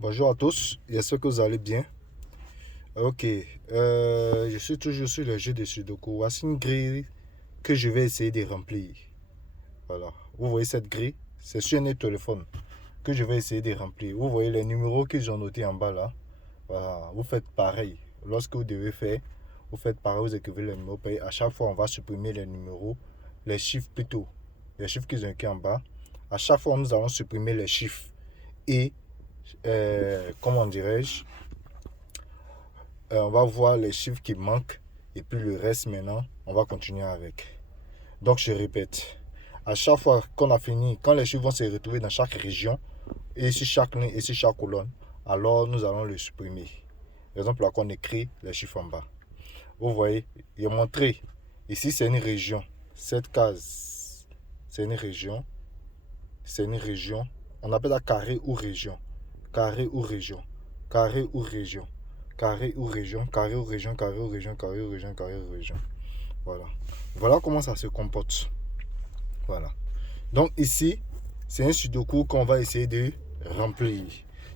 Bonjour à tous, j'espère que vous allez bien. Ok, je suis toujours sur le jeu de Sudoku. Voici une grille que je vais essayer de remplir. Voilà, vous voyez cette grille? C'est sur un téléphone que je vais essayer de remplir. Vous voyez les numéros qu'ils ont notés en bas là. Voilà, vous faites pareil. Lorsque vous devez faire, vous faites pareil, vous écrivez les numéros. À chaque fois, on va supprimer les numéros, les chiffres plutôt. Les chiffres qu'ils ont écrits en bas. À chaque fois, nous allons supprimer les chiffres. Et, comment dirais-je? On va voir les chiffres qui manquent et puis le reste maintenant, on va continuer avec. Donc je répète, à chaque fois qu'on a fini, quand les chiffres vont se retrouver dans chaque région, et sur chaque ligne et sur chaque colonne, alors nous allons le supprimer. Par exemple, là qu'on écrit les chiffres en bas. Vous voyez, il est montré. Ici, c'est une région. Cette case, c'est une région. C'est une région. On appelle ça carré ou région. Carré ou région. Carré ou région. Carré ou région, carré ou région, carré ou région, carré ou région, carré ou région. Voilà. Voilà comment ça se comporte. Voilà. Donc ici, c'est un sudoku qu'on va essayer de remplir.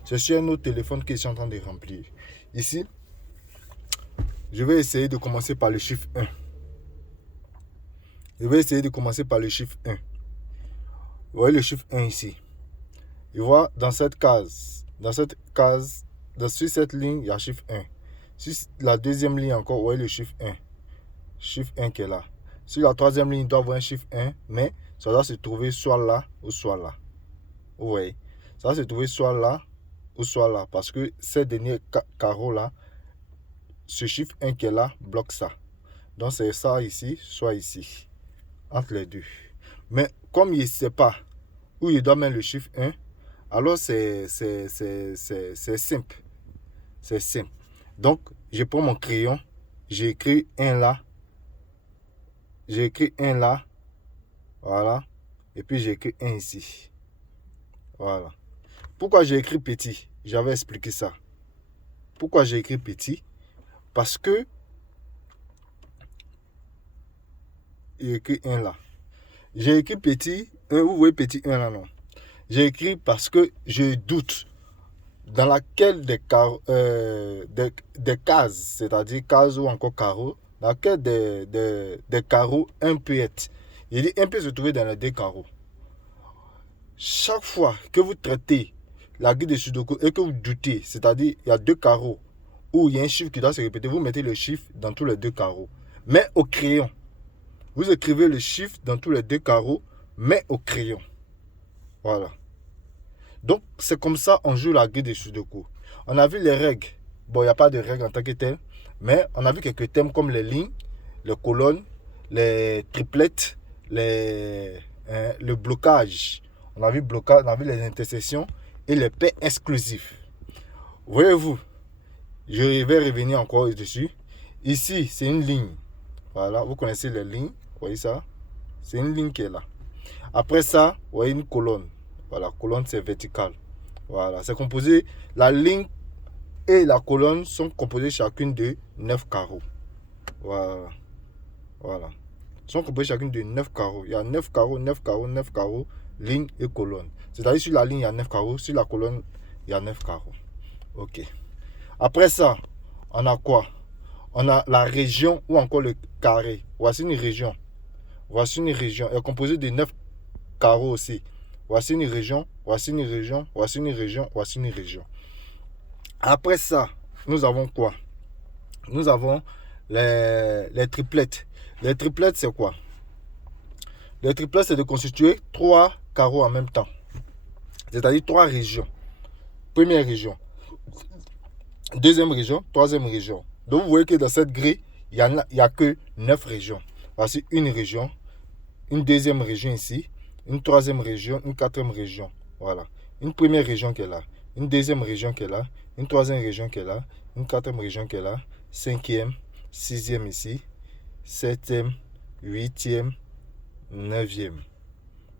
C'est sur un autre téléphone que je suis en train de remplir. Ici, je vais essayer de commencer par le chiffre 1. Je vais essayer de commencer par le chiffre 1. Vous voyez le chiffre 1 ici. Et voilà, sur cette ligne, il y a le chiffre 1. Sur la deuxième ligne encore, vous voyez le chiffre 1. Chiffre 1 qui est là. Sur la troisième ligne, il doit avoir un chiffre 1, mais ça doit se trouver soit là ou soit là. Vous voyez, ça doit se trouver soit là ou soit là, parce que ces derniers carreaux là, ce chiffre 1 qui est là, bloque ça. Donc c'est ça ici, soit ici, entre les deux. Mais comme il ne sait pas où il doit mettre le chiffre 1, alors c'est simple. C'est simple. Donc, je prends mon crayon, j'écris 1 là, j'écris 1 là, voilà, et puis j'écris 1 ici. Voilà. Pourquoi j'ai écrit petit? J'avais expliqué ça. Pourquoi j'ai écrit petit? Parce que j'ai écrit 1 là. J'ai écrit petit, vous voyez petit 1 là, non? J'ai écrit parce que je doute dans laquelle des cases, c'est-à-dire cases ou encore carreaux, dans laquelle des carreaux, un peut être. Il dit un peut se trouver dans les deux carreaux. Chaque fois que vous traitez la grille de Sudoku et que vous doutez, c'est-à-dire il y a deux carreaux où il y a un chiffre qui doit se répéter, vous mettez le chiffre dans tous les deux carreaux. Mais au crayon. Vous écrivez le chiffre dans tous les deux carreaux, mais au crayon. Voilà. Donc, c'est comme ça on joue la grille de Sudoku. On a vu les règles. Bon, il n'y a pas de règles en tant que telles, mais on a vu quelques thèmes comme les lignes, les colonnes, les triplettes, le blocage. On a vu blocage, on a vu les intersections et les paires exclusifs. Voyez-vous, je vais revenir encore dessus. Ici, c'est une ligne. Voilà, vous connaissez les lignes. Vous voyez ça? C'est une ligne qui est là. Après ça, vous voyez une colonne. Voilà, colonne c'est vertical. Voilà, c'est composé. La ligne et la colonne sont composées chacune de 9 carreaux. Voilà. Voilà. Sont composées chacune de 9 carreaux. Il y a 9 carreaux, 9 carreaux, 9 carreaux, ligne et colonne. C'est-à-dire sur la ligne, il y a 9 carreaux. Sur la colonne, il y a 9 carreaux. Ok. Après ça, on a quoi? On a la région ou encore le carré. Voici une région. Voici une région. Elle est composée de 9 carreaux aussi. Voici une région, voici une région, voici une région, voici une région. Après ça, nous avons quoi? Nous avons les triplettes. Les triplettes, c'est quoi? Les triplettes, c'est de constituer 3 carreaux en même temps. C'est-à-dire 3 régions. Première région, deuxième région, troisième région. Donc vous voyez que dans cette grille, il n'y a que 9 régions. Voici une région, une deuxième région ici, une troisième région, une quatrième région. Voilà. Une première région qui est là, une deuxième région qui est là, une troisième région qui est là, une quatrième région qui est là, cinquième, sixième ici, septième, huitième, neuvième.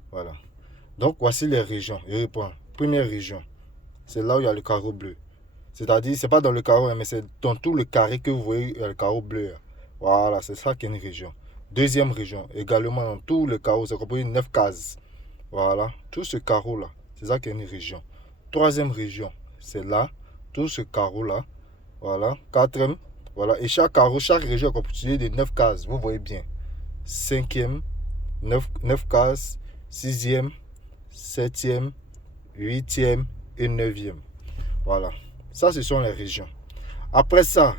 Voilà. Donc voici les régions. Je reprends. Première région, c'est là où il y a le carreau bleu. C'est-à-dire, c'est pas dans le carreau, mais c'est dans tout le carré que vous voyez, il y a le carreau bleu. Voilà, c'est ça qui est une région. Deuxième région, également dans tout le carreau, c'est composé de 9 cases. Voilà, tout ce carreau-là, c'est ça qui est une région. Troisième région, c'est là. Tout ce carreau-là. Voilà. Quatrième. Voilà. Et chaque carreau, chaque région est constituée de 9 cases. Vous voyez bien. Cinquième, 9 cases. Sixième, septième, huitième et neuvième. Voilà. Ça, ce sont les régions. Après ça,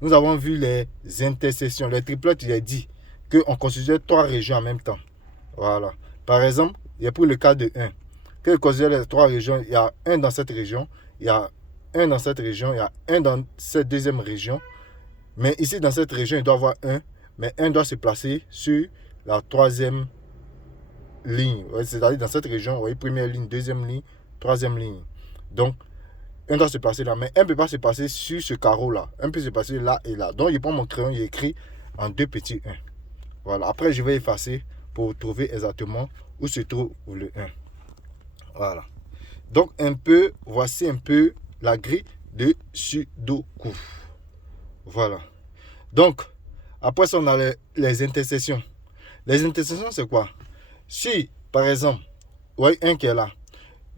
nous avons vu les intercessions. Les triplettes, il a dit qu'on considère 3 régions en même temps. Voilà. Par exemple, il y a pris le cas de 1. Quand il considère les 3 régions, il y a un dans cette région, il y a un dans cette région, il y a un dans cette deuxième région. Mais ici, dans cette région, il doit y avoir un, mais un doit se placer sur la troisième ligne. C'est-à-dire dans cette région, vous voyez, première ligne, deuxième ligne, troisième ligne. Donc, un doit se placer là, mais un ne peut pas se passer sur ce carreau-là. Un peut se passer là et là. Donc, je prends mon crayon, il écrit en 2 petits 1. Voilà. Après, je vais effacer pour trouver exactement où se trouve le 1. Voilà. Donc, voici un peu la grille de Sudoku. Voilà. Donc, après ça, on a les intercessions. Les intercessions, c'est quoi? Si, par exemple, vous voyez un qui est là,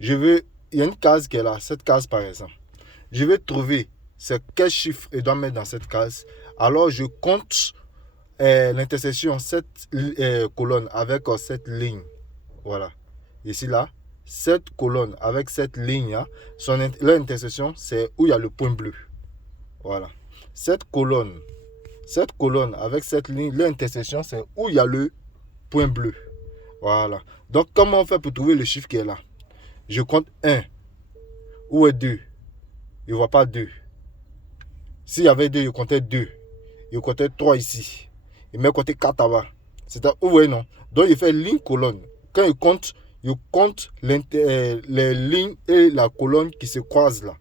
il y a une case qui est là, cette case par exemple. Je vais trouver quel chiffre je dois mettre dans cette case. Alors, je compte l'intersection, cette colonne avec cette ligne. Voilà. Ici, là, cette colonne avec cette ligne, hein, leur intersection, c'est où il y a le point bleu. Voilà. Cette colonne avec cette ligne, leur intersection, c'est où il y a le point bleu. Voilà. Donc, comment on fait pour trouver le chiffre qui est là? Je compte 1. Où est 2? Je ne vois pas 2. S'il y avait 2, je comptais 2. Je comptais 3 ici. Je mets compter 4 là-bas. C'est-à-dire, vous voyez, non? Donc, il fait ligne, colonne. Quand je compte les lignes et la colonne qui se croisent là.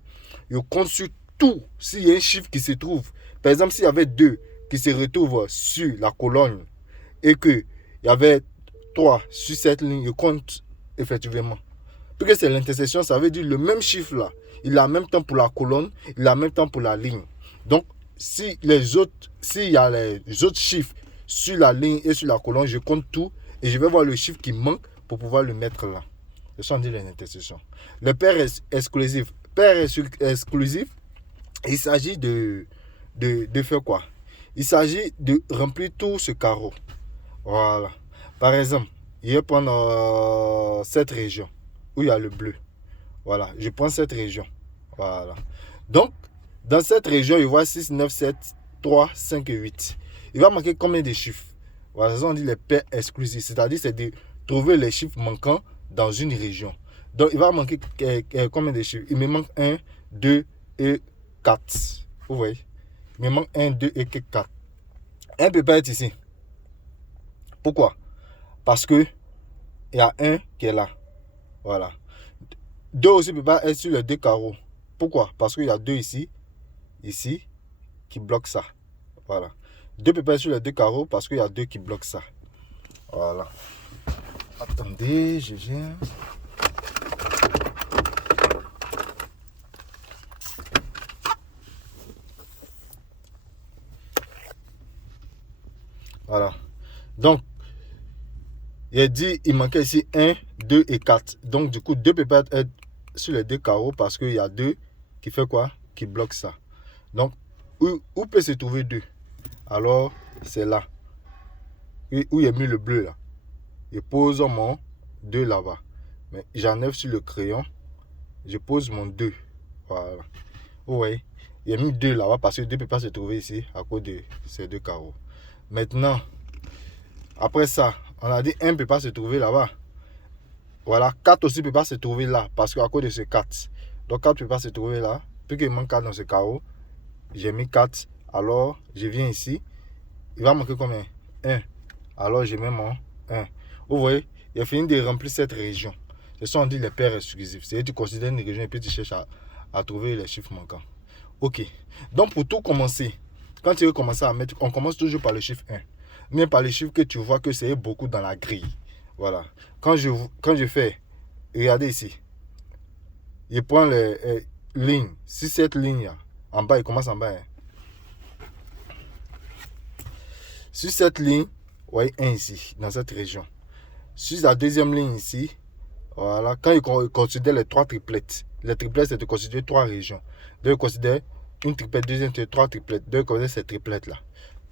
Je compte sur tout. S'il y a un chiffre qui se trouve. Par exemple, s'il y avait 2 qui se retrouvent sur la colonne et qu'il y avait 3 sur cette ligne, je compte effectivement. Puisque c'est l'intersection, ça veut dire le même chiffre là. Il a en même temps pour la colonne, il a en même temps pour la ligne. Donc, s'il y a les autres chiffres sur la ligne et sur la colonne, je compte tout et je vais voir le chiffre qui manque pour pouvoir le mettre là. Ce sont dit les intersections. Le paire exclusif. Paire exclusif, il s'agit de faire quoi? Il s'agit de remplir tout ce carreau. Voilà. Par exemple, je vais prendre cette région où il y a le bleu. Voilà. Je prends cette région. Voilà. Donc, dans cette région, il voit 6, 9, 7, 3, 5 et 8. Il va manquer combien de chiffres? Voilà, ça on dit les paires exclusives. C'est-à-dire, c'est de trouver les chiffres manquants dans une région. Donc, il va manquer combien de chiffres? Il me manque 1, 2 et 4. Vous voyez? Il me manque 1, 2 et 4. 1 ne peut pas être ici. Pourquoi? Parce que il y a 1 qui est là. Voilà. 2 aussi ne peut pas être sur les 2 carreaux. Pourquoi? Parce qu'il y a 2 ici, qui bloquent ça. Voilà. 2 ne peut pas être sur les 2 carreaux parce qu'il y a 2 qui bloquent ça. Voilà. Attendez, je viens. Voilà. Donc, il a dit, il manquait ici 1, 2 et 4. Donc, du coup, 2 ne peut pas être sur les 2 carreaux parce qu'il y a 2 qui fait quoi? Qui bloquent ça. Donc, où peut se trouver 2? Alors, c'est là. Où il a mis le bleu là. Je pose mon 2 là-bas. Mais j'enlève sur le crayon. Je pose mon 2. Voilà. Vous voyez? Il a mis 2 là-bas parce que 2 ne peut pas se trouver ici à cause de ces 2 carreaux. Maintenant, après ça, on a dit 1 ne peut pas se trouver là-bas. Voilà, 4 aussi ne peut pas se trouver là parce qu'à cause de ce 4. Donc 4 ne peut pas se trouver là. Puisqu'il manque 4 dans ce carreau, j'ai mis 4. Alors, je viens ici. Il va manquer combien? 1. Alors, je mets mon 1. Vous voyez, il a fini de remplir cette région. Ce sont dit les paires exclusives. C'est-à-dire que tu considères une région et puis tu cherches à trouver les chiffres manquants. Ok. Donc, pour tout commencer, quand tu veux commencer à mettre, on commence toujours par le chiffre 1. Mais par les chiffres que tu vois que c'est beaucoup dans la grille. Voilà. Quand je fais, regardez ici. Je prends les lignes. Si cette ligne là, en bas, il commence en bas. Hein. Sur cette ligne, vous voyez 1 ici, dans cette région. Sur la deuxième ligne ici, Voilà, quand il considère les 3 triplettes. Les triplettes, c'est de considérer 3 régions. Donc, il considère une triplette, deuxième, 3 triplettes. Donc, il considère ces triplettes-là.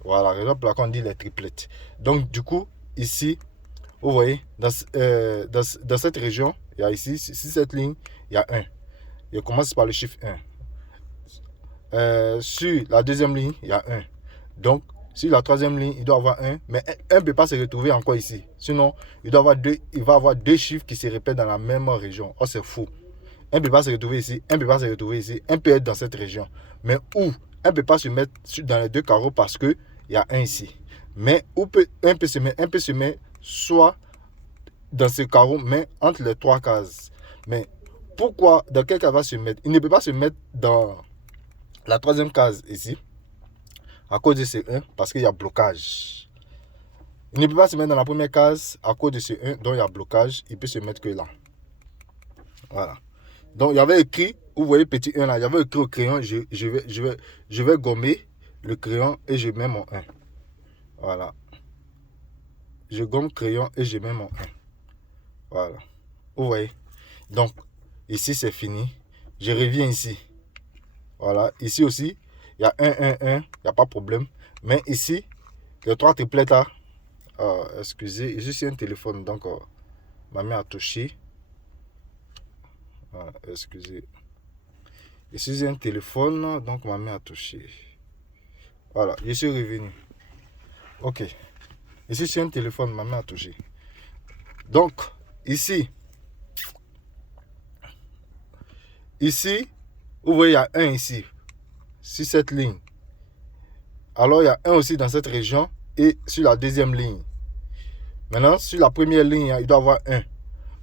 Voilà, raison pour laquelle on dit les triplettes. Donc, du coup, ici, vous voyez, dans cette région, il y a ici, sur cette ligne, il y a 1. Il commence par le chiffre 1. Sur la deuxième ligne, il y a 1. Donc, sur la troisième ligne, il doit avoir 1. Mais 1 ne peut pas se retrouver encore ici. Sinon, il va avoir 2 chiffres qui se répètent dans la même région. Oh, c'est fou. 1 ne peut pas se retrouver ici. 1 ne peut pas se retrouver ici. 1 peut être dans cette région. Mais où 1 ne peut pas se mettre dans les 2 carreaux parce qu'il y a 1 ici. Mais où 1 peut se mettre soit dans ce carreau, mais entre les 3 cases. Mais pourquoi, dans quel cas va se mettre? Il ne peut pas se mettre dans la troisième case ici, à cause de ce 1, parce qu'il y a blocage. Il ne peut pas se mettre dans la première case, à cause de ce 1, dont il y a blocage. Il peut se mettre que là. Voilà. Donc, il y avait écrit, vous voyez petit 1 là, il y avait écrit au crayon, je vais gommer le crayon et je mets mon 1. Voilà. Je gomme crayon et je mets mon 1. Voilà. Vous voyez. Donc, ici, c'est fini. Je reviens ici. Voilà. Ici aussi, il y a 1, 1, 1. Il n'y a pas de problème. Mais ici, les 3 triplettes là. Excusez, ici, c'est un téléphone. Donc, ma main a touché. Excusez. Ici, c'est un téléphone. Donc, ma main a touché. Voilà. Je suis revenu. Ok. Ici, c'est un téléphone. Ma main a touché. Donc, ici, vous voyez, il y a 1 ici, sur cette ligne. Alors, il y a 1 aussi dans cette région et sur la deuxième ligne. Maintenant, sur la première ligne, il doit y avoir 1.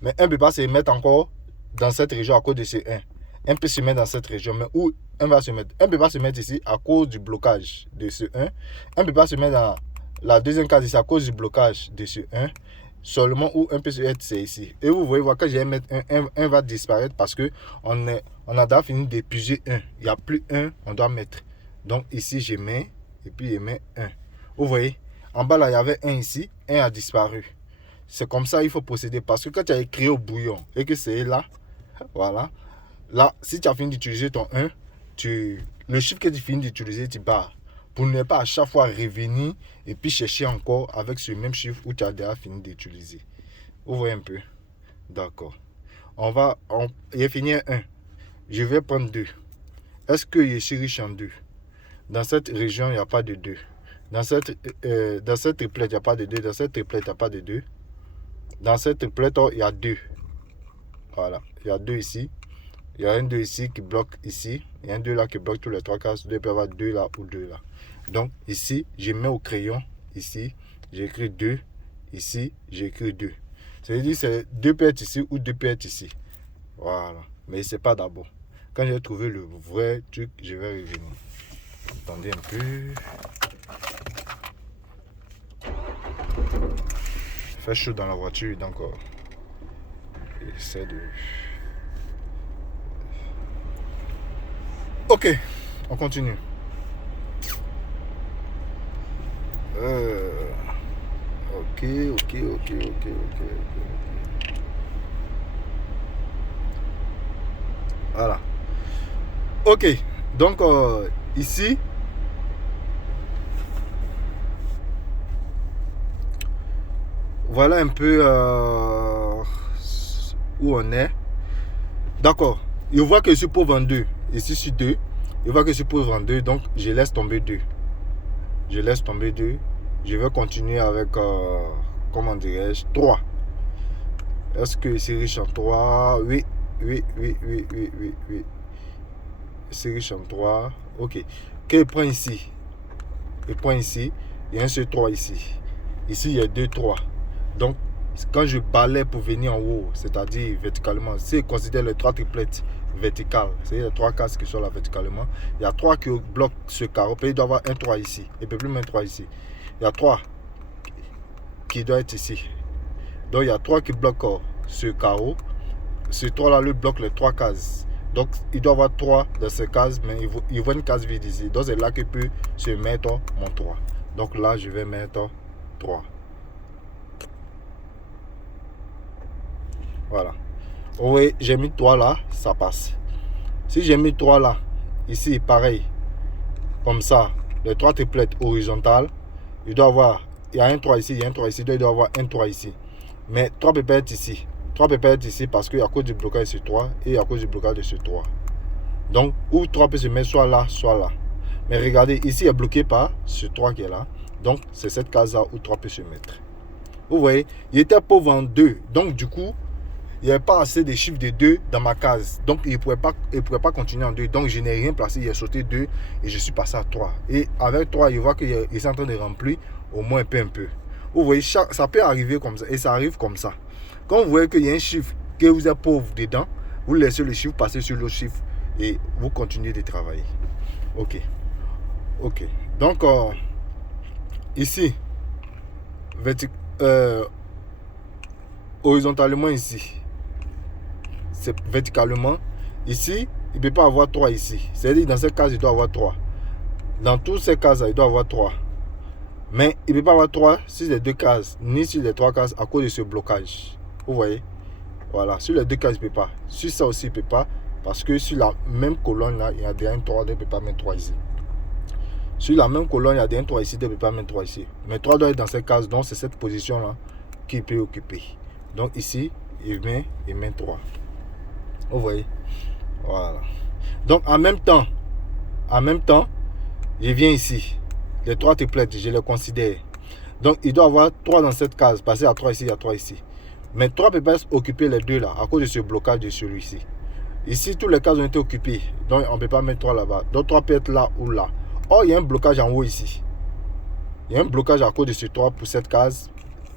Mais 1 ne peut pas se mettre encore dans cette région à cause de ce 1. 1 peut se mettre dans cette région, mais où 1 va se mettre? 1 ne peut pas se mettre ici à cause du blocage de ce 1. 1 ne peut pas se mettre dans la deuxième case ici à cause du blocage de ce 1. Seulement où 1 peut se mettre, c'est ici. Et vous voyez, quand je vais mettre 1 va disparaître parce qu'on a déjà fini d'épuiser 1. Il n'y a plus 1, on doit mettre. Donc ici, je mets, et puis je mets 1. Vous voyez, en bas là, il y avait 1 ici, 1 a disparu. C'est comme ça qu'il faut procéder. Parce que quand tu as écrit au bouillon et que c'est là, voilà. Là, si tu as fini d'utiliser ton 1, le chiffre que tu finis d'utiliser, tu barres. Pour ne pas à chaque fois revenir et puis chercher encore avec ce même chiffre où tu as déjà fini d'utiliser. Vous voyez un peu? D'accord. Il est fini 1. Je vais prendre 2. Est-ce que je suis riche en 2? Dans cette région, il n'y a pas de 2. Dans cette triplette, il n'y a pas de 2. Dans cette triplette, il n'y a pas de 2. Dans cette triplette, il y a 2. Voilà. Il y a 2 ici. Il y a un 2 ici qui bloque ici. Il y a un 2 là qui bloque tous les 3 cases. Il peut y avoir 2 là ou 2 là. Donc ici, je mets au crayon. Ici, j'écris 2. Ici, j'écris 2. C'est-à-dire c'est 2 peut être ici ou 2 peut être ici. Voilà. Mais c'est pas d'abord. Quand j'ai trouvé le vrai truc, je vais revenir. Attendez un peu. Il fait chaud dans la voiture, donc j'essaie de... Ok, on continue. Ok. Voilà. Ok, donc ici, voilà un peu où on est. D'accord, je vois que je suis pour 22. Ici, sur 2. Je vois que je suis pour 22, donc je laisse tomber 2. Je laisse tomber 2. Je vais continuer avec, comment dirais-je, 3. Est-ce que c'est riche en 3? Oui. C'est riche en 3. Ok. Quand il prend ici, il prend ici, il y a un seul 3 ici. Ici, il y a 2, 3. Donc, quand je balaye pour venir en haut, c'est-à-dire verticalement, si je considère les 3 triplettes verticales, c'est-à-dire les 3 cases qui sont là verticalement, il y a 3 qui bloquent ce carreau. Puis il doit y avoir un 3 ici. Il ne peut plus mettre 3 ici. Il y a 3 qui doivent être ici. Donc, il y a 3 qui bloquent ce carreau. Ce 3 là, lui bloque les 3 cases. Donc, il doit y avoir 3 dans ces cases, mais il voit une case vide ici. Donc, c'est là qu'il peut se mettre mon 3. Donc, là, je vais mettre 3. Voilà. Oui, j'ai mis 3 là, ça passe. Si j'ai mis 3 là, ici, pareil, comme ça, les 3 triplettes horizontales, il y a un 3 ici, il y a un 3 ici, il doit y avoir un 3 ici. Mais 3 peut pas être ici. 3 peut pas être ici parce qu'à cause du blocage de ce 3 et à cause du blocage de ce 3. Donc, où 3 peut se mettre soit là, soit là. Mais regardez, ici, il est bloqué par ce 3 qui est là. Donc, c'est cette case-là où 3 peut se mettre. Vous voyez, il était pauvre en 2. Donc, du coup, il n'y avait pas assez de chiffres de 2 dans ma case. Donc, il ne pouvait pas continuer en 2. Donc, je n'ai rien placé. Il a sauté 2 et je suis passé à 3. Et avec 3, il voit qu'il est en train de remplir au moins un peu. Vous voyez, ça peut arriver comme ça. Et ça arrive comme ça. Quand vous voyez qu'il y a un chiffre que vous êtes pauvre dedans, vous laissez le chiffre passer sur l'autre chiffre et vous continuez de travailler. Ok. Ok. Donc, ici, horizontalement ici, c'est verticalement. Ici, il ne peut pas avoir 3 ici. C'est-à-dire dans cette case, il doit avoir 3. Dans toutes ces cases, il doit avoir 3. Mais il ne peut pas avoir 3 sur les 2 cases, ni sur les 3 cases à cause de ce blocage. Vous voyez? Voilà, sur les 2 cases, il ne peut pas. Sur ça aussi, il ne peut pas. Parce que sur la même colonne, là, il y a déjà un 3, il ne peut pas mettre 3 ici. Sur la même colonne, il y a déjà un 3 ici, il ne peut pas mettre 3 ici. Mais 3 doit être dans cette case, donc c'est cette position-là qu'il peut occuper. Donc ici, il met 3. Vous voyez? Voilà. Donc en même temps, je viens ici. Les 3 triplettes, je les considère. Donc il doit y avoir 3 dans cette case. Passer à 3 ici, il y a 3 ici. Mais 3 ne peut pas occuper les 2 là, à cause de ce blocage de celui-ci. Ici, tous les cases ont été occupées. Donc on ne peut pas mettre 3 là-bas. Donc 3 peut être là ou là. Or, il y a un blocage en haut ici. Il y a un blocage à cause de ce 3 pour cette case.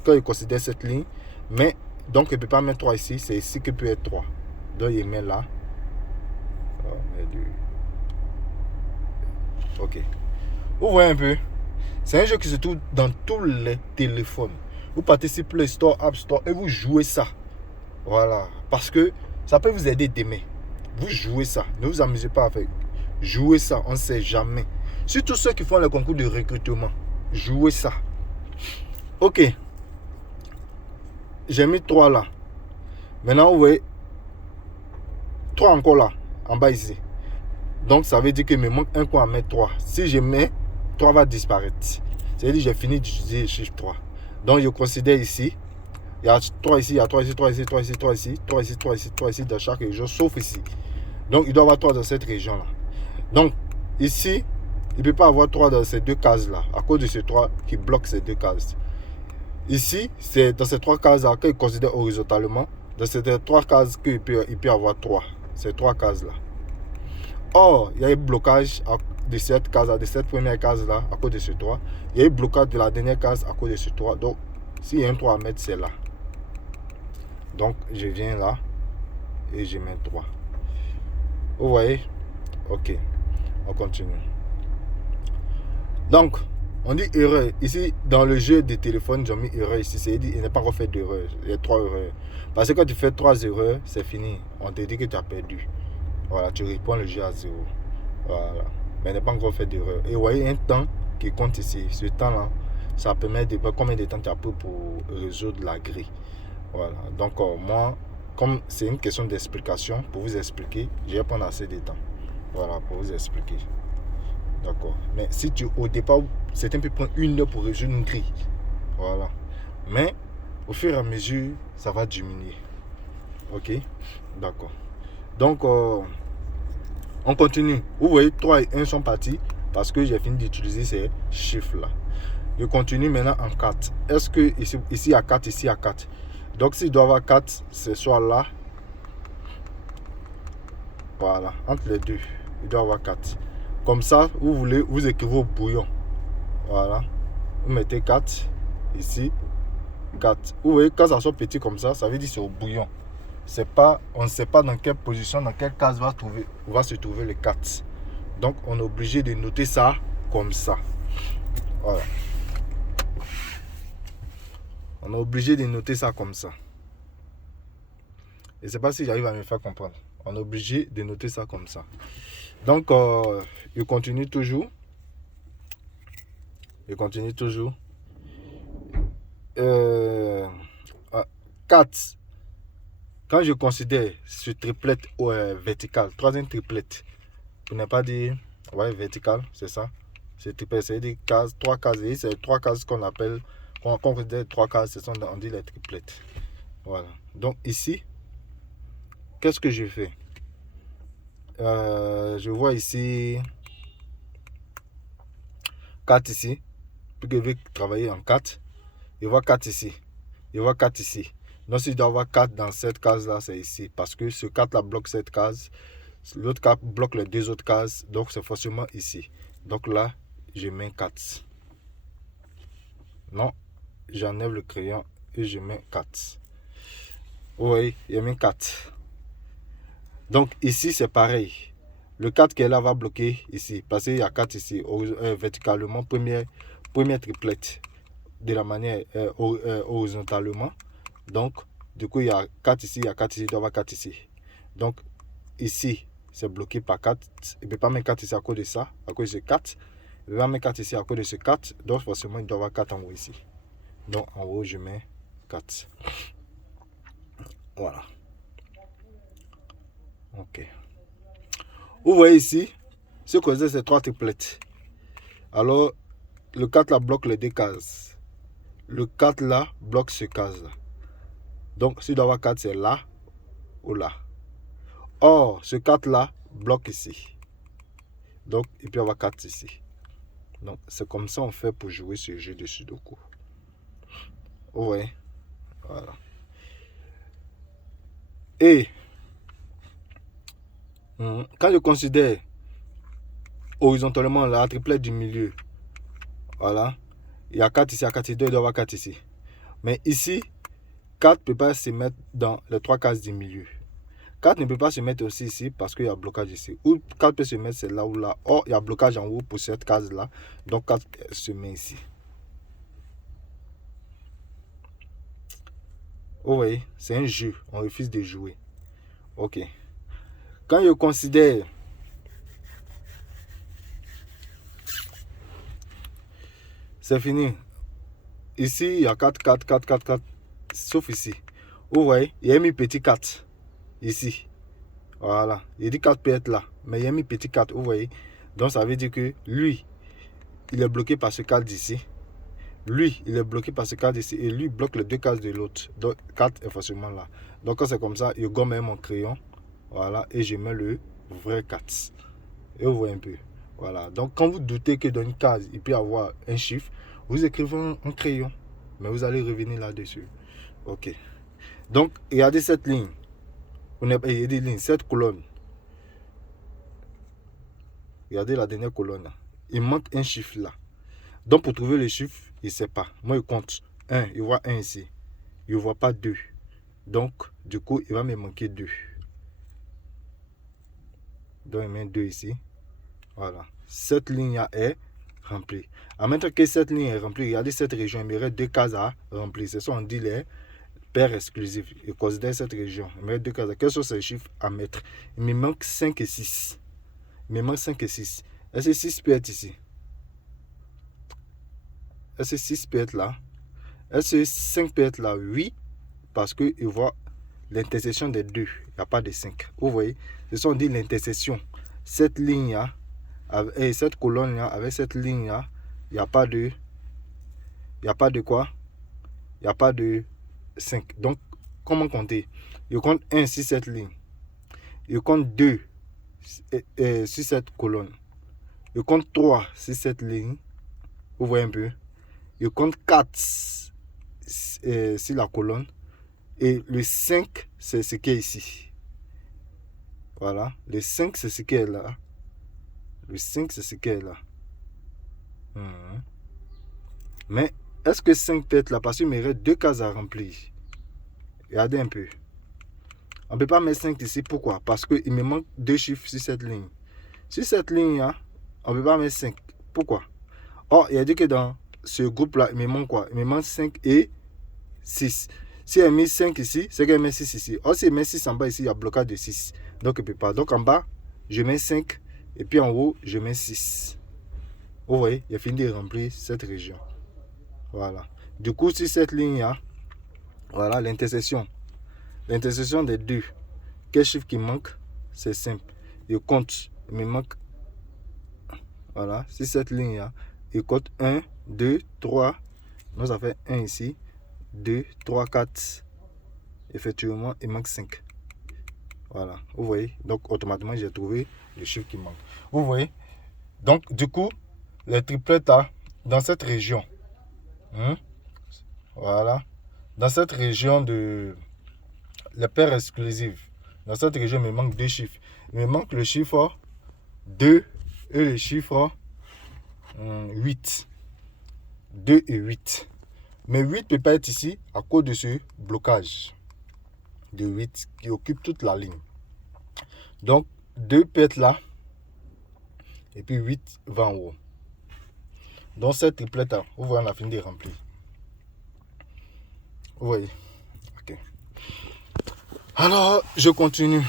Quand il considère cette ligne. Mais donc il ne peut pas mettre 3 ici. C'est ici qu'il peut être 3. Donc il met là. Ok. Vous voyez un peu. C'est un jeu qui se trouve dans tous les téléphones. Vous partez sur Play Store, App Store et vous jouez ça. Voilà. Parce que ça peut vous aider demain. Vous jouez ça. Ne vous amusez pas avec. Jouez ça. On ne sait jamais. Surtout ceux qui font les concours de recrutement. Jouez ça. Ok. J'ai mis 3 là. Maintenant, vous voyez. 3 encore là. En bas ici. Donc, ça veut dire qu'il me manque un coin à mettre 3. Si je mets, 3 va disparaître. C'est-à-dire que j'ai fini d'utiliser le chiffre 3. Donc, je considère ici. Il y a 3 ici, il y a 3 ici, 3 ici, 3 ici, 3 ici, 3 ici, 3 ici, 3 ici dans chaque région, sauf ici. Donc, il doit y avoir 3 dans cette région-là. Donc, ici, il ne peut pas avoir 3 dans ces 2 cases-là, à cause de ces 3 qui bloquent ces 2 cases. Ici, c'est dans ces 3 cases-là qu'il considère horizontalement. Dans ces 3 cases qu'il peut avoir 3. Ces 3 cases-là. Or, il y a un blocage de cette case, de cette première case-là, à cause de ce 3. Il y a un blocage de la dernière case à cause de ce 3. Donc, s'il y a un 3 à mettre, c'est là. Donc, je viens là et je mets 3. Vous voyez? Ok. On continue. Donc, on dit erreur. Ici, dans le jeu des téléphones, j'ai mis erreur ici. C'est-à-dire qu'il n'est pas encore fait d'erreur. Il y a 3 erreurs. Parce que quand tu fais 3 erreurs, c'est fini. On te dit que tu as perdu. Voilà, tu réponds le jeu à 0. Voilà. Mais il n'est pas encore fait d'erreur. Et vous voyez un temps qui compte ici. Ce temps-là, ça permet de voir combien de temps tu as pris pour résoudre la grille. Voilà. Donc, moi, comme c'est une question d'explication, pour vous expliquer, je vais prendre assez de temps. Voilà, pour vous expliquer. D'accord. Mais si au départ, certains peuvent prendre 1 heure pour résoudre une grille. Voilà. Mais, au fur et à mesure, ça va diminuer. Ok. D'accord. Donc, on continue. Vous voyez, 3 et 1 sont partis parce que j'ai fini d'utiliser ces chiffres-là. Je continue maintenant en 4. Est-ce que ici il y a 4, ici il y a 4. Donc, s'il doit y avoir 4, c'est soit là. Voilà, entre les deux, il doit y avoir 4. Comme ça, vous écrivez au bouillon. Voilà. Vous mettez 4, ici, 4. Vous voyez, quand ça soit petit comme ça, ça veut dire que c'est au bouillon. On ne sait pas dans quelle position, dans quelle case va se trouver le 4. Donc, on est obligé de noter ça comme ça. Voilà. On est obligé de noter ça comme ça. Je ne sais pas si j'arrive à me faire comprendre. On est obligé de noter ça comme ça. Donc, je continue toujours. 4. quand je considère ce triplet vertical, troisième triplet, pour ne pas dire ouais, vertical, c'est ça. C'est triplet, c'est des cases, trois cases. Et c'est trois cases qu'on appelle, qu'on considère trois cases, on dit les triplets. Voilà. Donc ici, qu'est-ce que je fais? Je vois ici 4 ici. Puis que je vais travailler en 4. Je vois 4 ici. Je vois 4 ici. Donc si je dois avoir 4 dans cette case-là, c'est ici. Parce que ce 4-là bloque cette case. L'autre case bloque les deux autres cases. Donc c'est forcément ici. Donc là, je mets 4. Non, j'enlève le crayon et je mets 4. Oui, je mets 4. Donc ici, c'est pareil. Le 4 qui est là va bloquer ici. Parce qu'il y a 4 ici. Verticalement, première triplette. De la manière horizontalement. Donc, du coup, il y a 4 ici, il y a 4 ici, il doit y avoir 4 ici. Donc, ici, c'est bloqué par 4. Il ne peut pas mettre 4 ici à cause de ça, à cause de ce 4. Il va mettre 4 ici à cause de ce 4. Donc, forcément, il doit y avoir 4 en haut ici. Donc, en haut, je mets 4. Voilà. Ok. Vous voyez ici, ce que c'est 3 triplettes. Alors, le 4 là bloque les deux cases. Le 4 là bloque ce case là. Donc, s'il doit y avoir 4, c'est là ou là. Or, ce 4 là bloque ici. Donc, il peut y avoir 4 ici. Donc, c'est comme ça on fait pour jouer ce jeu de Sudoku. Ouais. Voilà. Et, quand je considère horizontalement la triplette du milieu, voilà, il y a 4 ici, il y a 4 ici, il doit y avoir 4 ici. Mais ici, 4 ne peut pas se mettre dans les 3 cases du milieu. 4 ne peut pas se mettre aussi ici parce qu'il y a blocage ici. Ou 4 peut se mettre c'est là ou là. Or, il y a blocage en haut pour cette case-là. Donc 4 se met ici. Vous voyez, c'est un jeu. On refuse de jouer. Ok. Quand je considère c'est fini. Ici, il y a 4, 4, 4, 4, 4. Sauf ici. Vous voyez, il y a mis petit 4 ici. Voilà. Il dit 4 peut être là. Mais il y a mis petit 4. Vous voyez. Donc ça veut dire que lui, il est bloqué par ce 4 d'ici. Lui, il est bloqué par ce 4 ici. Et lui bloque les deux cases de l'autre. Donc 4 est forcément là. Donc quand c'est comme ça, je gomme mon crayon. Voilà. Et je mets le vrai 4. Et vous voyez un peu. Voilà. Donc quand vous doutez que dans une case, il peut y avoir un chiffre, vous écrivez un crayon. Mais vous allez revenir là-dessus. Ok. Donc, regardez cette ligne. Il y a des lignes, cette colonne. Regardez la dernière colonne là. Il manque un chiffre là. Donc pour trouver le chiffre, il ne sait pas. Moi, il compte 1. Il voit 1 ici. Il ne voit pas 2. Donc, du coup, il va me manquer 2. Donc, il met 2 ici. Voilà. Cette ligne-là est remplie. En même temps que cette ligne est remplie, regardez cette région. Il me reste 2 cases à remplir. C'est ça on dit les paires exclusives. Il considère cette région. Il me reste 2 cases. Quels sont ces chiffres à mettre? Il me manque 5 et 6. Il me manque 5 et 6. Est-ce que 6 peut être ici? Est-ce que 6 peut être là? Est-ce que 5 peut être là? Oui, parce qu'il voit l'intersection des deux. Il n'y a pas de 5. Vous voyez? C'est ça on dit l'intersection. Cette ligne-là, et cette colonne-là, avec cette ligne-là, il n'y a pas de... Il n'y a pas de quoi? Il n'y a pas de 5. Donc, comment compter? Je compte 1 sur cette ligne. Je compte 2 sur cette colonne. Je compte 3 sur cette ligne. Vous voyez un peu? Je compte 4 sur la colonne. Et le 5, c'est ce qui est ici. Voilà. Le 5, c'est ce qui est là. Le 5, c'est ce qui est là. Mais, est-ce que 5 peut être là? Parce qu'il me reste 2 cases à remplir. Regardez un peu. On ne peut pas mettre 5 ici. Pourquoi? Parce qu'il me manque 2 chiffres sur cette ligne. Sur cette ligne-là, on ne peut pas mettre 5. Pourquoi? Or, il a dit que dans ce groupe-là, il me manque quoi? Il me manque 5 et 6. Si elle met 5 ici, c'est qu'elle met 6 ici. Or, si elle met 6 en bas ici, il y a blocage de 6. Donc, il ne peut pas. Donc, en bas, je mets 5. Et puis, en haut, je mets 6. Vous voyez, il a fini de remplir cette région. Voilà. Du coup, sur cette ligne-là, voilà, l'intersection l'intersection des deux, quel chiffre qui manque? C'est simple. Je compte, il me manque. Voilà, si cette ligne-là, il compte 1, 2, 3. Donc ça fait 1 ici, 2, 3, 4. Effectivement, il manque 5. Voilà, vous voyez. Donc automatiquement, j'ai trouvé le chiffre qui manque. Vous voyez. Donc du coup, les triplettes là, dans cette région. Voilà. Dans cette région de les paires exclusives. Dans cette région, il me manque 2 chiffres. Il me manque le chiffre 2 et le chiffre 8. 2 et 8. Mais 8 ne peut pas être ici à cause de ce blocage de 8 qui occupe toute la ligne. Donc 2 peut être là. Et puis 8 va en haut. Donc cette triplette là, vous voyez, on a fini de remplir. Vous voyez. Ok. Alors, je continue.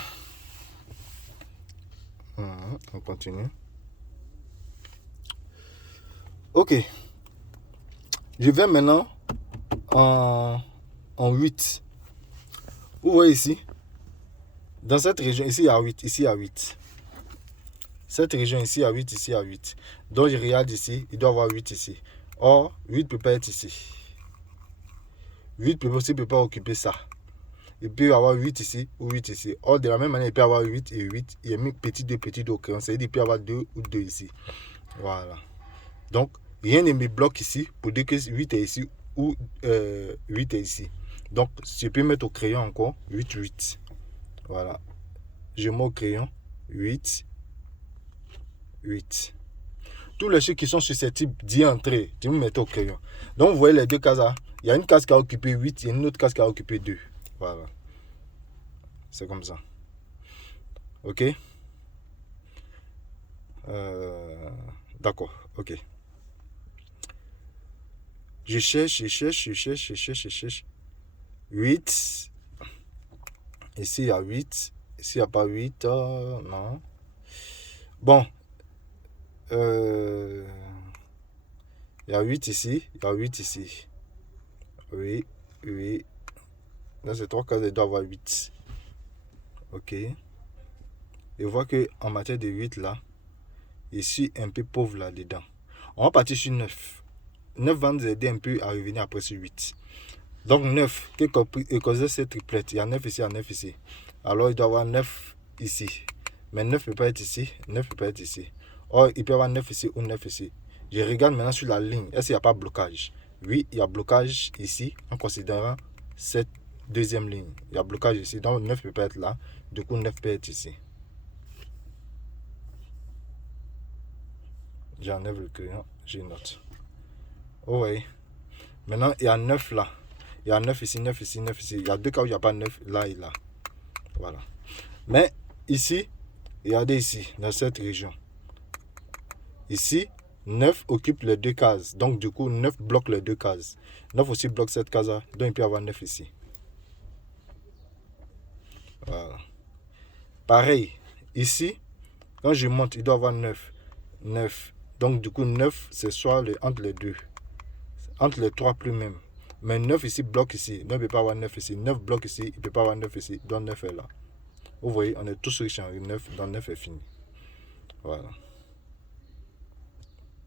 On continue. Ok. Je vais maintenant en 8. Vous voyez ici. Dans cette région, ici il y a 8, ici il y a 8. Cette région ici il y a 8, ici il y a 8. Donc je regarde ici, il doit y avoir 8 ici. Or, 8 ne peut pas être ici. 8 ne peut pas occuper ça. Il peut y avoir 8 ici ou 8 ici. Or, de la même manière, il peut y avoir 8 et 8. Il y a mis petit 2 au crayon. C'est-à-dire qu'il peut y avoir 2 ou 2 ici. Voilà. Donc, rien ne me bloque ici pour dire que 8 est ici ou 8 est ici. Donc, je peux mettre au crayon encore 8, 8. Voilà. Je mets au crayon 8, 8. Tous les chiffres qui sont susceptibles d'y entrer, je me mets au crayon. Donc, vous voyez les deux cases là. Il y a une case qui a occupé 8 et une autre case qui a occupé 2. Voilà. C'est comme ça. Ok. D'accord. Ok. Je cherche. 8. Ici, il y a 8. Ici, il n'y a pas 8. Non. Bon. Il y a 8 ici. Il y a 8 ici. Oui. Dans ces trois cases, il doit y avoir 8. Ok. Et on voit qu'en matière de 8 là, je suis un peu pauvre là-dedans. On va partir sur 9. 9 va nous aider un peu à revenir après sur 8. Donc 9, qui cause cette triplette. Il y a 9 ici, il y a 9 ici. Alors il doit y avoir 9 ici. Mais 9 ne peut pas être ici. 9 ne peut pas être ici. Or, il peut y avoir 9 ici ou 9 ici. Je regarde maintenant sur la ligne. Est-ce qu'il n'y a pas de blocage? Oui, il y a blocage ici en considérant cette deuxième ligne. Il y a blocage ici. Donc 9 ne peut pas être là. Du coup, 9 peut être ici. J'enlève le crayon. Je note. Oh oui. Maintenant, il y a 9 là. Il y a 9 ici, 9 ici, 9 ici. Il y a deux cas où il n'y a pas 9 là et là. Voilà. Mais ici, regardez ici, dans cette région. Ici, 9 occupe les deux cases. Donc, du coup, 9 bloque les deux cases. 9 aussi bloque cette case-là. Donc, il peut y avoir 9 ici. Voilà. Pareil. Ici, quand je monte, il doit y avoir 9. 9. Donc, du coup, 9, c'est soit entre les deux. Entre les trois plus même. Mais 9 ici bloque ici. 9 ne peut pas avoir 9 ici. 9 bloque ici. Il ne peut pas avoir 9 ici. Donc 9 est là. Vous voyez, on est tous riches en 9. Donc 9 est fini. Voilà.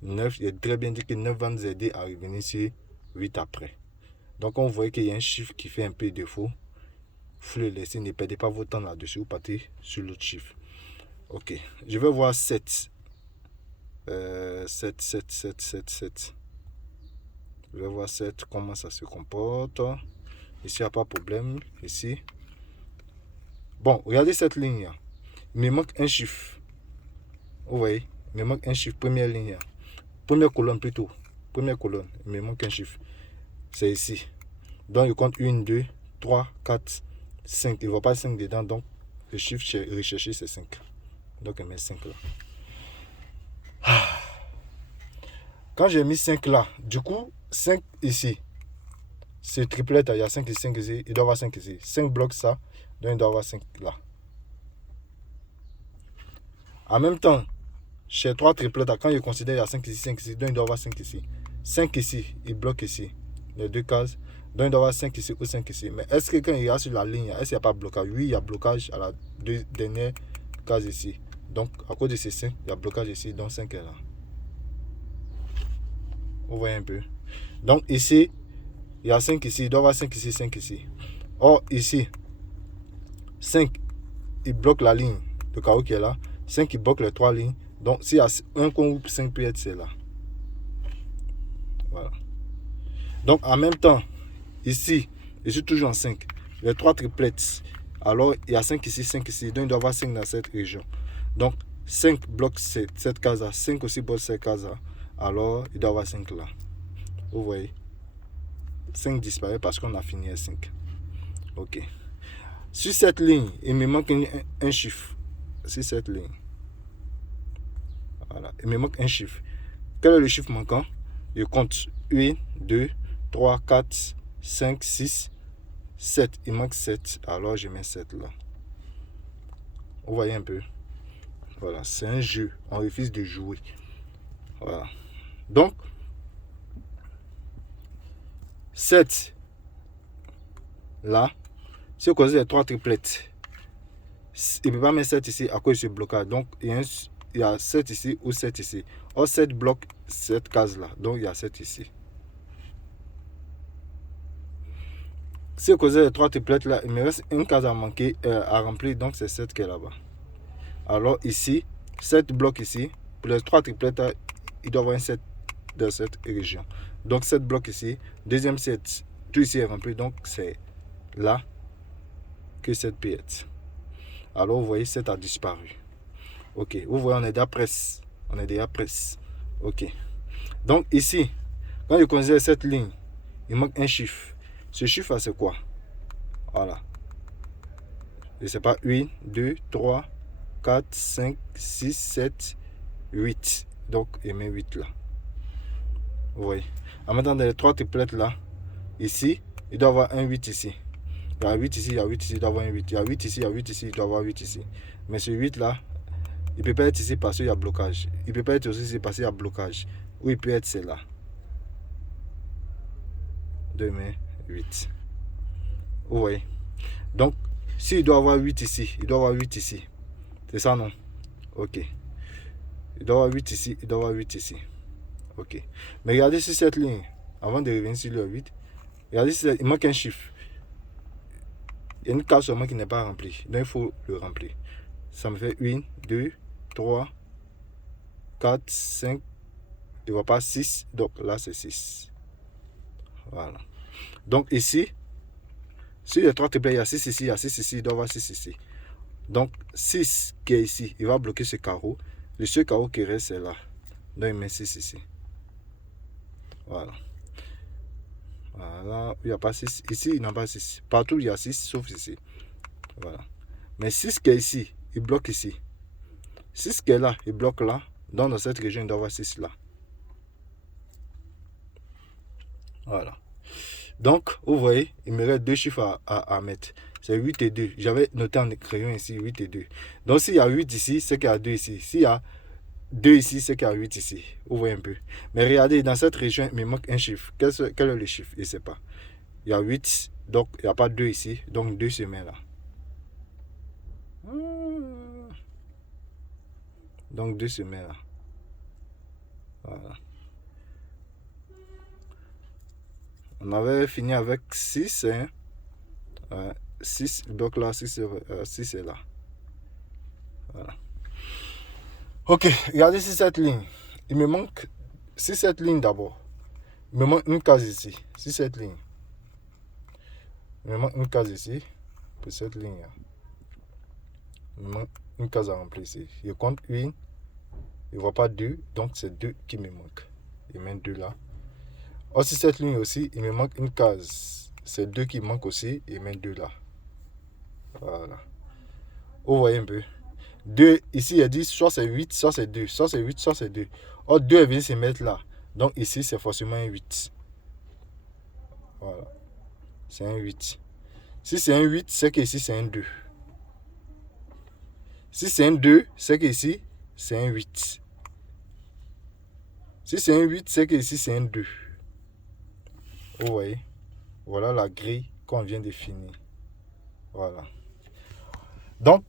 9, il est très bien dit que 9 va nous aider à revenir sur 8 après. Donc on voit qu'il y a un chiffre qui fait un peu défaut. Il faut le laisser. Ne perdez pas votre temps là-dessus. Vous partez sur l'autre chiffre. Ok. Je vais voir 7. 7. Je vais voir 7, comment ça se comporte. Ici, il n'y a pas de problème. Ici. Bon, regardez cette ligne. Il me manque un chiffre. Vous voyez, il me manque un chiffre. Première ligne. Première colonne plutôt. Première colonne. Il me manque un chiffre. C'est ici. Donc, il compte 1, 2, 3, 4, 5. Il ne voit pas 5 dedans. Donc, le chiffre recherché, c'est 5. Donc, il met 5 là. Quand j'ai mis 5 là, du coup, 5 ici. C'est triplette, il y a 5 ici, 5 ici. Il doit y avoir 5 ici. 5 blocs ça, donc il doit y avoir 5 là. En même temps, chez 3 triplettes, quand je considère qu'il y a 5 ici, 5 ici, donc il doit y avoir 5 ici. 5 ici, il bloque ici. Les deux cases. Donc il doit y avoir 5 ici ou 5 ici. Mais est-ce que quand il y a sur la ligne, est-ce qu'il n'y a pas de blocage? Oui, il y a blocage à la dernière case ici. Donc à cause de ces 5, il y a blocage ici, donc 5 est là. Vous voyez un peu. Donc ici, il y a 5 ici, il doit y avoir 5 ici, 5 ici. Or ici, 5, il bloque la ligne de carreau qui est là. 5, il bloque les 3 lignes. Donc s'il y a un qu'on coupe 5 peut être c'est là. Voilà. Donc en même temps, ici, je suis toujours en 5. Les 3 triplettes. Alors il y a 5 ici, 5 ici. Donc il doit y avoir 5 dans cette région. Donc 5 bloque cette case-là. 5 aussi bloque cette case-là. Alors il doit y avoir 5 là. Vous voyez. 5 disparaît parce qu'on a fini à 5. Ok. Sur cette ligne, il me manque un chiffre. Sur cette ligne. Voilà. Il me manque un chiffre. Quel est le chiffre manquant? Je compte 1, 2, 3, 4, 5, 6, 7. Il manque 7. Alors je mets 7 là. Vous voyez un peu. Voilà. C'est un jeu. On refuse de jouer. Voilà. Donc, 7 là. Si vous causez les 3 triplettes, il ne peut pas mettre 7 ici à cause de ce blocage. Donc, il y a 7 ici ou 7 ici. Or, 7 bloque cette case-là. Donc, il y a 7 ici. Si vous causez les 3 triplettes là, il me reste une case à manquer, à remplir. Donc, c'est 7 qui est là-bas. Alors, ici, 7 blocs ici. Pour les 3 triplettes, il doit y avoir un 7 dans cette région. Donc, 7 blocs ici. Deuxième 7, tout ici est rempli. Donc, c'est là que 7 peut être. Alors, vous voyez, 7 a disparu. Ok, vous voyez, on est déjà presse. On est déjà presse. Ok. Donc, ici, quand je considère cette ligne, il manque un chiffre. Ce chiffre, c'est quoi? Voilà. Je ne sais pas, 1, 2, 3, 4, 5, 6, 7, 8. Donc, il met 8 là. Vous voyez. En mettant dans les 3 triplettes là, ici, il doit y avoir un 8 ici. Il y a 8 ici, il y a 8 ici, il doit y avoir un 8. Il y a 8 ici, il y a 8 ici, il doit y avoir 8 ici. Mais ce 8 là, il ne peut pas être ici parce qu'il y a blocage. Il ne peut pas être aussi ici parce qu'il y a blocage. Ou il peut être c'est là. 2 mai 8. Vous voyez. Donc, s'il doit avoir 8 ici, il doit avoir 8 ici. C'est ça, non? Ok. Il doit avoir 8 ici, il doit avoir 8 ici. Ok. Mais regardez sur cette ligne. Avant de revenir sur le 8, regardez si il manque un chiffre. Il y a une case seulement qui n'est pas remplie. Donc, il faut le remplir. Ça me fait 1, 2, 3, 4, 5. Il ne voit pas 6. Donc, là, c'est 6. Voilà. Donc, ici, sur les 3 triplets, il y a 6 ici, il y a 6 ici, il doit y avoir 6 ici. Donc, 6 qui est ici, il va bloquer ce carreau. Le seul carreau qui reste, c'est là. Donc, il met 6 ici. Voilà. Voilà. Il n'y a pas 6. Ici, il n'y a pas 6. Partout, il y a 6, sauf ici. Voilà. Mais 6 qui est ici, il bloque ici. 6 qui est là, il bloque là. Donc, dans cette région, il doit y avoir 6 là. Voilà. Donc, vous voyez, il me reste 2 chiffres à mettre. C'est 8 et 2. J'avais noté en crayon ici 8 et 2. Donc, s'il y a 8 ici, c'est qu'il y a 2 ici. S'il y a 2 ici, c'est qu'il y a 8 ici. Vous voyez un peu. Mais regardez, dans cette région, il me manque un chiffre. Quel est le chiffre? Je ne sais pas. Il y a 8, donc il n'y a pas 2 ici. Donc 2 se met là. Donc 2 se met là. Voilà. On avait fini avec 6. Hein? 6, donc là, 6 est là. Voilà. Ok, regardez sur cette ligne. Il me manque, sur cette ligne d'abord, il me manque une case ici. Sur cette ligne. Il me manque une case ici. Pour cette ligne là. Il me manque une case à remplir ici. Je compte 1. Il ne voit pas 2. Donc c'est 2 qui me manque. Il met 2 là. Or, sur cette ligne aussi, il me manque une case. C'est 2 qui manquent aussi. Il met 2 là. Voilà. Vous voyez un peu. 2, ici, il y a dit soit c'est 8, soit c'est 2. Soit c'est 8, soit c'est 2. Or, 2 est venu se mettre là. Donc ici, c'est forcément un 8. Voilà. C'est un 8. Si c'est un 8, c'est qu'ici, c'est un 2. Si c'est un 2, c'est qu'ici, c'est un 8. Si c'est un 8, c'est qu'ici, c'est un 2. Vous voyez. Voilà la grille qu'on vient de finir. Voilà. Donc,